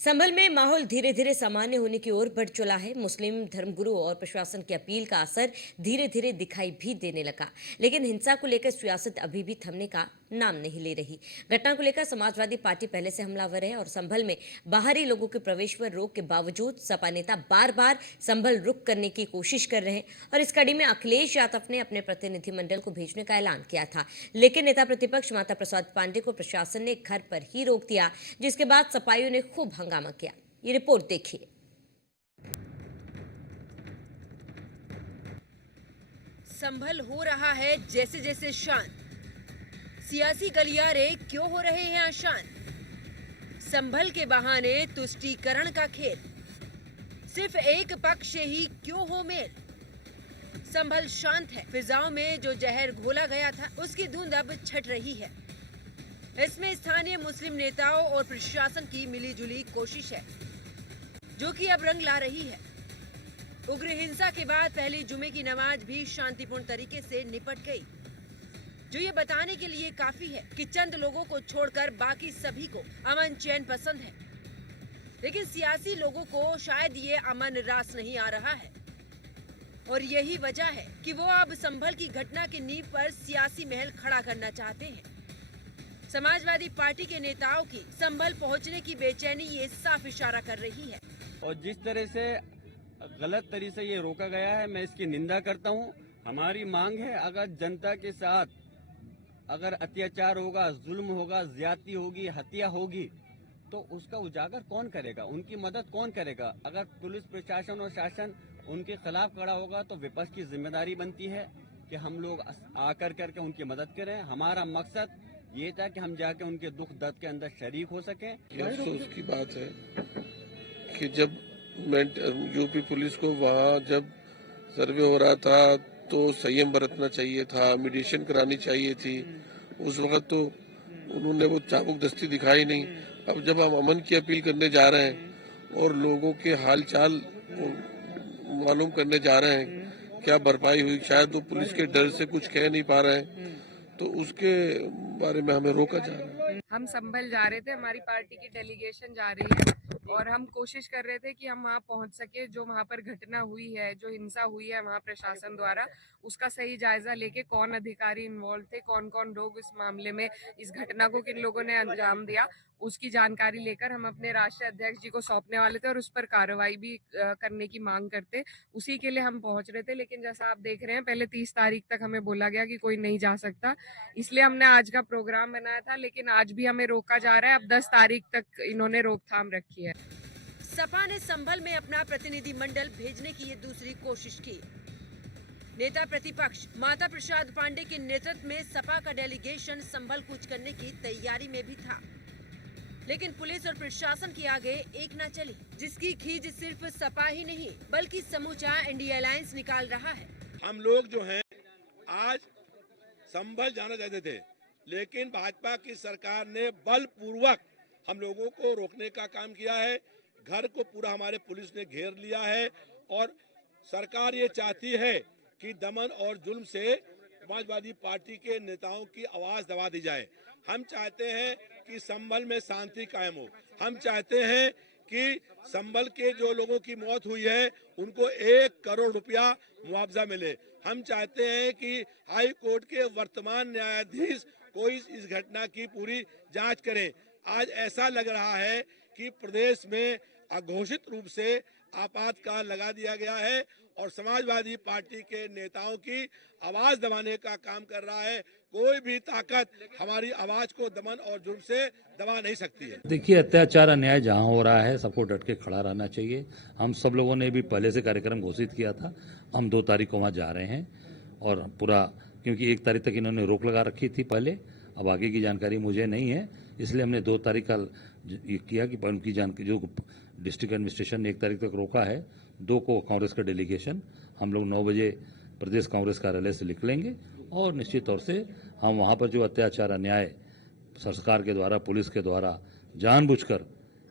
संभल में माहौल धीरे धीरे सामान्य होने की ओर बढ़ चला है। मुस्लिम धर्मगुरु और प्रशासन की अपील का असर धीरे धीरे दिखाई भी देने लगा, लेकिन हिंसा को लेकर सियासत अभी भी थमने का नाम नहीं ले रही। घटना को लेकर समाजवादी पार्टी पहले से हमलावर है और संभल में बाहरी लोगों के प्रवेश पर रोक के बावजूद सपा नेता बार बार संभल रुक करने की कोशिश कर रहे हैं। और इस कड़ी में अखिलेश यादव ने अपने प्रतिनिधिमंडल को भेजने का ऐलान किया था, लेकिन नेता प्रतिपक्ष माता प्रसाद पांडे को प्रशासन ने घर पर ही रोक दिया, जिसके बाद सपाइयों ने खूब हंगामा किया। ये रिपोर्ट देखिए। संभल हो रहा है जैसे जैसे शांत। सियासी गलियारे क्यों हो रहे हैं अशांत? संभल के बहाने तुष्टीकरण का खेल, सिर्फ एक पक्ष से ही क्यों हो मेल? संभल शांत है, फिजाओं में जो जहर घोला गया था उसकी धुंध अब छट रही है। इसमें स्थानीय मुस्लिम नेताओं और प्रशासन की मिलीजुली कोशिश है, जो कि अब रंग ला रही है। उग्र हिंसा के बाद पहली जुमे की नमाज भी शांतिपूर्ण तरीके से निपट गई, जो ये बताने के लिए काफी है कि चंद लोगों को छोड़कर बाकी सभी को अमन चैन पसंद है। लेकिन सियासी लोगों को शायद ये अमन रास नहीं आ रहा है, और यही वजह है कि वो अब संभल की घटना की नींव पर सियासी महल खड़ा करना चाहते हैं। समाजवादी पार्टी के नेताओं की संभल पहुंचने की बेचैनी ये साफ इशारा कर रही है। और जिस तरह से गलत तरीके से ये रोका गया है, मैं इसकी निंदा करता हूँ। हमारी मांग है, अगर जनता के साथ अगर अत्याचार होगा, जुल्म होगा, ज्यादती होगी, हत्या होगी, तो उसका उजागर कौन करेगा, उनकी मदद कौन करेगा? अगर पुलिस प्रशासन और शासन उनके खिलाफ खड़ा होगा तो विपक्ष की जिम्मेदारी बनती है कि हम लोग आकर करके उनकी मदद करें। हमारा मकसद ये था कि हम जाके उनके दुख दर्द के अंदर शरीक हो सकें। अफसोस की बात है कि जब यूपी पुलिस को वहाँ जब सर्वे हो रहा था तो संयम बरतना चाहिए था, मीडिएशन करानी चाहिए थी। उस वक्त तो उन्होंने वो चाबुक दस्ती दिखाई नहीं। अब जब हम अमन की अपील करने जा रहे हैं और लोगों के हाल चाल मालूम करने जा रहे हैं, क्या भरपाई हुई, शायद वो पुलिस के डर से कुछ कह नहीं पा रहे हैं, तो उसके बारे में हमें रोका जा रहा है। हम संभल जा रहे थे, हमारी पार्टी की डेलीगेशन जा रही है और हम कोशिश कर रहे थे कि हम वहाँ पहुँच सके। जो वहाँ पर घटना हुई है, जो हिंसा हुई है वहाँ प्रशासन द्वारा, उसका सही जायजा लेके कौन अधिकारी इन्वॉल्व थे, कौन कौन लोग इस मामले में, इस घटना को किन लोगों ने अंजाम दिया, उसकी जानकारी लेकर हम अपने राष्ट्रीय अध्यक्ष जी को सौंपने वाले थे और उस पर कार्रवाई भी करने की मांग करते। उसी के लिए हम पहुंच रहे थे, लेकिन जैसा आप देख रहे हैं पहले 30 तारीख तक हमें बोला गया कि कोई नहीं जा सकता, इसलिए हमने आज का प्रोग्राम बनाया था, लेकिन आज भी हमें रोका जा रहा है। अब 10 तारीख तक इन्होंने रोकथाम रखी है। सपा ने संभल में अपना प्रतिनिधि मंडल भेजने की ये दूसरी कोशिश की। नेता प्रतिपक्ष माता प्रसाद पांडे के नेतृत्व में सपा का डेलीगेशन संभल कूच करने की तैयारी में भी था, लेकिन पुलिस और प्रशासन के आगे एक न चली, जिसकी खींच सिर्फ सपा ही नहीं बल्कि समूचा इंडिया अलायंस निकाल रहा है। हम लोग जो हैं आज संभल जाना चाहते थे, लेकिन भाजपा की सरकार ने बलपूर्वक हम लोगों को रोकने का काम किया है। घर को पूरा हमारे पुलिस ने घेर लिया है और सरकार ये चाहती है कि दमन और जुल्म से समाजवादी पार्टी के नेताओं की आवाज दबा दी जाए। हम चाहते हैं कि संभल में शांति कायम हो। हम चाहते हैं कि संभल के जो लोगों की मौत हुई है उनको 1 करोड़ रुपया मुआवजा मिले। हम चाहते हैं कि हाई कोर्ट के वर्तमान न्यायाधीश कोई इस घटना की पूरी जांच करें। आज ऐसा लग रहा है कि प्रदेश में अघोषित रूप से आपातकाल लगा दिया गया है और समाजवादी पार्टी के नेताओं की आवाज दबाने का काम कर रहा है। कोई भी ताकत हमारी आवाज को दमन और जुर्म से दबा नहीं सकती है। देखिए, अत्याचार अन्याय जहां हो रहा है सबको डट के खड़ा रहना चाहिए। हम सब लोगों ने भी पहले से कार्यक्रम घोषित किया था। हम 2 तारीख को वहाँ जा रहे हैं और पूरा, क्योंकि 1 तारीख तक इन्होंने रोक लगा रखी थी पहले, अब आगे की जानकारी मुझे नहीं है, इसलिए हमने 2 तारीख का ये किया कि उनकी जानकारी जो डिस्ट्रिक्ट एडमिनिस्ट्रेशन ने 1 तारीख तक रोका है, 2 को कांग्रेस का डेलीगेशन हम लोग 9 बजे प्रदेश कांग्रेस कार्यालय से निकलेंगे और निश्चित तौर से हम वहाँ पर जो अत्याचार अन्याय सरकार के द्वारा, पुलिस के द्वारा जानबूझकर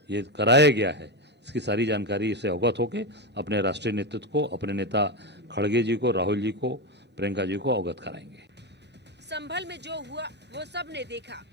ये कराया गया है, इसकी सारी जानकारी से अवगत होकर अपने राष्ट्रीय नेतृत्व को, अपने नेता खड़गे जी को, राहुल जी को, प्रियंका जी को अवगत कराएंगे। संभल में जो हुआ वो सब ने देखा।